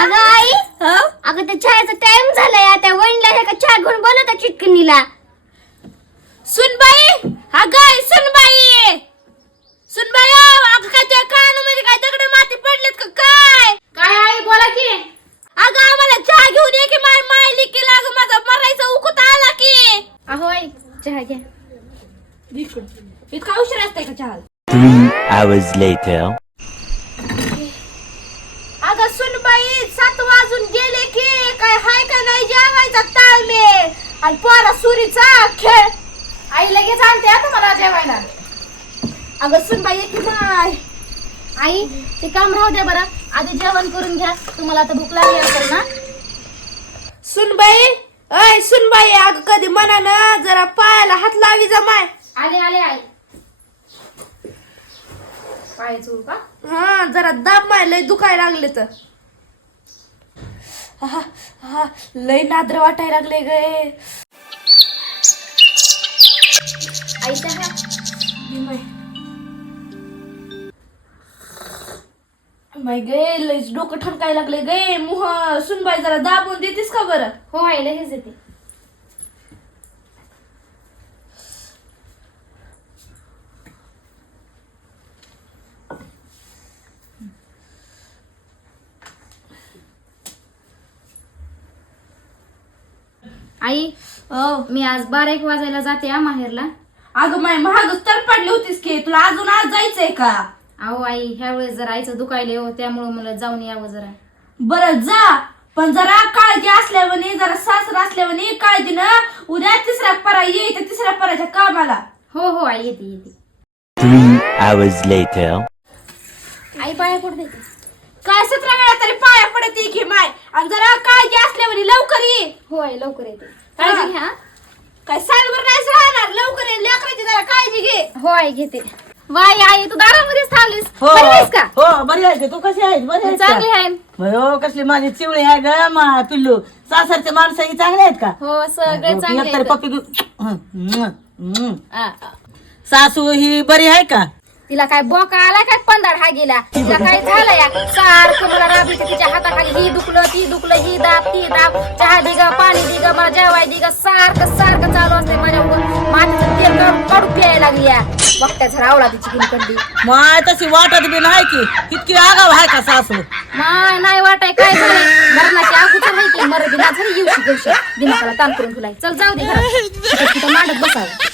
अगं आई अगं त्या चहाचा टाइम झालाय त्या वहिनीला का चहा घेऊन बोलवता चिटकणीला सुनबाई हा गाय सुनबाई सुनबाई अगं काय त्या कानामध्ये काय दगड माती पडलेत का काय काय आई बोला की अगं आम्हाला चहा घेऊन ये की माय मायली की लाग माझा मरायचा उकुत आला की अहो आई चहा घ्या इतका उशीर असतंय का चहा 3 hours later. अगं सुनबाई 7 वाजून गेले की काय हाय का नाही जेवायचा ताळमेळ आणि पोरा सुरीचा खेळ आई लगेच आणते आता मला जेवायला. अगं सुनबाई की माय आई ते काम राहू द्या बरं आधी जेवण करून घ्या तुम्हाला आता भूक लागली असेल ना सुनबाई अय सुनबाई अगं कधी मनानं जरा पायाला हात लावी जमाय आले आले आई पाय चूळ का हा जरा दाब माय लय दुखायला लागले तर हा हा लय नाद्र वाटायला लागले गे आई चहा माय गे लय डोकं ठणकायला लागले गे मुह सुनबाई जरा दाबून देतीस का बरं हो आई लगेच येते आई मी आज 12-1 वाजायला जाते माहेरला. अगं माय महागच तर पडली होतीस की तुला अजून आज जायचंय का अहो आई ह्या वेळेस जरा आईचं दुखायले हो त्यामुळे मला जाऊन यावं जरा. बरं जा पण जरा काळजी असल्यावानी जरा सासरा असल्यावानी काळजी ना उद्या तिसऱ्या परा येईल तिसऱ्या पराच्या कामाला हो हो आई येते येते. 3 hours later. आई पाया पडते का? काय 17 वेळा तरी पाया पडते की माय आणि जरा काळजी असल्यावानी लवकर ये हो आई लवकर येते काळजी घ्या. काय सालभर नाहीच राहणार लवकर ये लेकराची जरा काळजी घे हो आई घेते. वाई आई तू दारामध्येच थांबलीस हो बरी आहेस का? हो बरी आहे तू कशी आहेस बरी आहेस का? चांगली आहे हो कसली माझी चिवळी आहे ग पिल्लू सासरचे माणसं चांगले आहेत का हो सगळे चांगले एकतर आहेत. पप्पी घेऊ आ, सासू ही बरी आहे का तिला काय बोका आला काय पंधड हा गेला तिला काय झालं या सारखं मला राबीचं तिच्या हाताखाली ही दुखलं ती दुखलं ही दाब ती दाब चहा दि ग पाणी दि ग मला जेवाय दि ग सारखं सारखं चालू असते माझ्या मातीचं तेल काढून प्यायला लागली या बघत्याच रावला तिची किनकंडी माय तशी वाटत बी नाही की इतकी आगाव आहे का सासू माय नाही वाटाय काय झालं मरणाची अगोदर आहे की मर बिना झाली येऊशी दिमागाला ताण करून तुला चल जाऊ दे घरात. तिथं मांडत बसावं